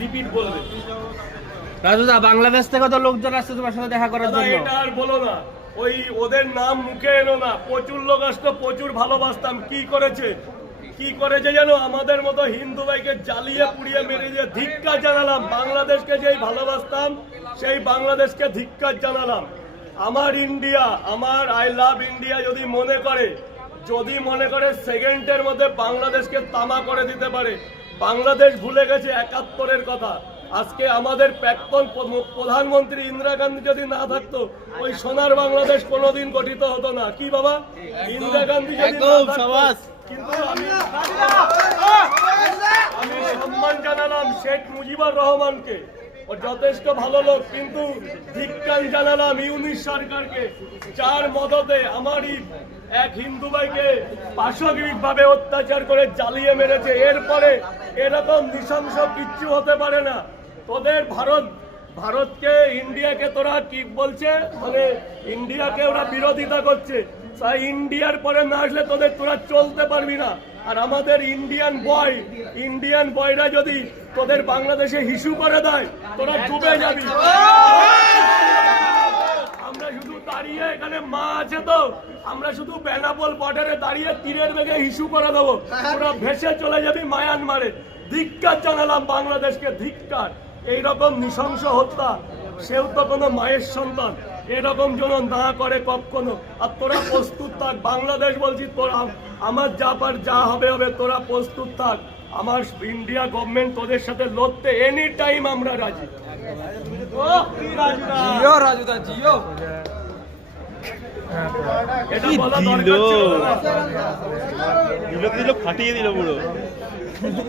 Repeat বলবে। রাজুদা, বাংলাদেশ থেকে তো লোকজন আসছে তোমার সাথে দেখা করার জন্য। এটা আর বলো না, ওই ওদের নাম মুখে এলো না। প্রচুর লোক আসতো, প্রচুর ভালোবাসতাম। কি করেছে জানো? আমাদের মতো হিন্দু ভাইকে জ্বালিয়ে পুড়িয়ে মেরে দিয়ে ধিক্কার জানালাম। বাংলাদেশকে যেই ভালোবাসতাম সেই বাংলাদেশকে ধিক্কার জানালাম। আমার ইন্ডিয়া, আমার আই লাভ ইন্ডিয়া যদি মনে করে সেকেন্ডের মধ্যে বাংলাদেশকে তামা করে দিতে পারে। বাংলাদেশ ভুলে গেছে ৭১-এর কথা। আজকে আমাদের প্রাক্তন প্রধানমন্ত্রী ইন্দিরা গান্ধী যদি না থাকতো, ওই সোনার বাংলাদেশ কোনোদিন গঠিত হতো না। কি বাবা, ইন্দিরা গান্ধী যদি না থাকতো, কিন্তু আমি সম্মান জানালাম শেখ মুজিবুর রহমানকে, ও যথেষ্ট ভালো লোক, কিন্তু ধিক্কার জানালাম ইউনিশ সরকারকে, যার মদতে আমারই এক হিন্দু ভাইকে পাশবিকভাবে অত্যাচার করে জ্বালিয়ে মেরেছে। এরপরে এরকম নৃশংস কিচ্ছু হতে পারে না। তোদের ভারতকে, ইন্ডিয়াকে তোরা কি বলছে, মানে ইন্ডিয়াকে ওরা বিরোধিতা করছে। তাই ইন্ডিয়ার পরে না আসলে তোরা চলতে পারবি না। আর আমাদের ইন্ডিয়ান বয়রা যদি তোদের বাংলাদেশে হিসু করে দেয়, তোরা ডুবে যাবি। আমরা শুধু দাঁড়িয়ে, এখানে মা আছে তো, আমরা শুধু বেনাপোল বর্ডারে দাঁড়িয়ে তীরের বেগে হিসু করে দেবো, তোরা ভেসে চলে যাবি মায়ানমারে। ধিক্কার জানালাম বাংলাদেশকে, ধিক্কার। এইরকম নৃশংস হত্যা, সেও তো কোনো মায়ের সন্তান, এরকম যেন না করে কখনো। আর তোরা প্রস্তুত থাক, বাংলাদেশ বলছি, তোরা আমার যা হবে তোরা প্রস্তুত থাক। আমার ইন্ডিয়া গভর্নমেন্ট তোদের সাথে লড়তে এনি টাইম আমরা রাজি। এটা বলা দরকার ছিল না। ফাটিয়ে দিল পুরো।